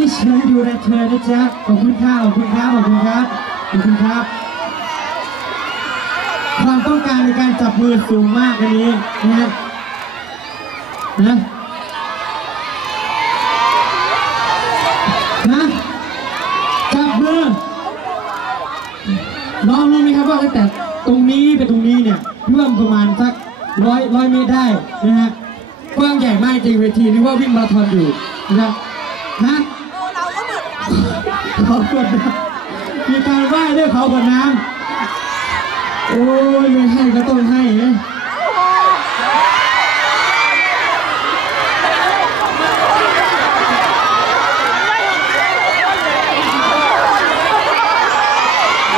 ที่ฉันอยู่ในเธอนะจ๊ะขอบคุณครับขอบคุณครับขอบคุณครับขอบคุณครับ ความต้องการในการจับมือสูงมากวันนี้นะนะนะจับมือลองรู้ไหมครับว่าตั้งแต่ตรงนี้ไปตรงนี้เนี่ยเพื่มประมาณสักร้อยร้อยเมตรได้นะฮะกว้างใหญ่มากจริงเวทีนึกว่าวิ่งมาราธอนอยู่นะนะ ขอกดน้ำมีการไหว้ด้วยเขอกดน้ำโอ้ยไม่ให้ก็ต้องให้นะ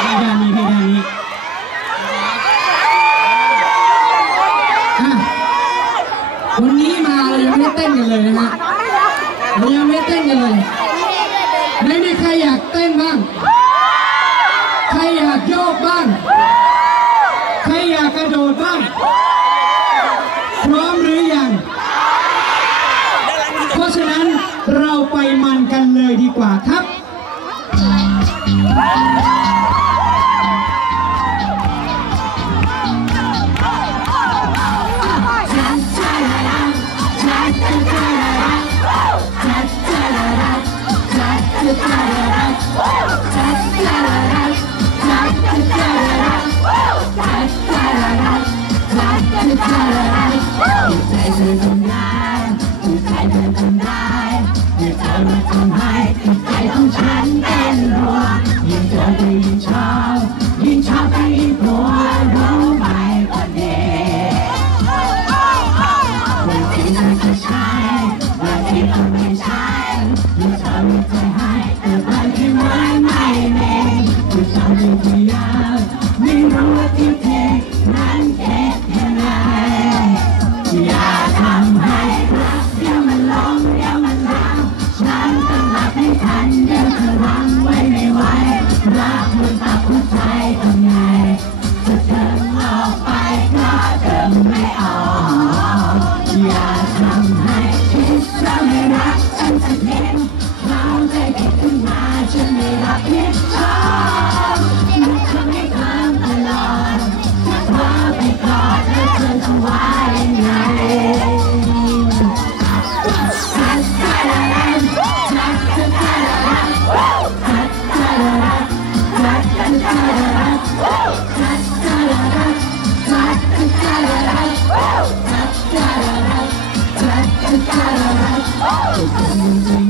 ให้ด้านนี้ให้ด้านนี้อะวันนี้มาเรายังไม่ได้เต้นกันเลยนะฮะเรายังไม่ได้เต้นกันเลย ไม่มีใครอยากเต้นบ้าง ใครอยากโยกบ้าง ใครอยากกระโดดบ้าง พร้อมหรือยัง เพราะฉะนั้นเราไปมันกันเลยดีกว่าครับ Woo!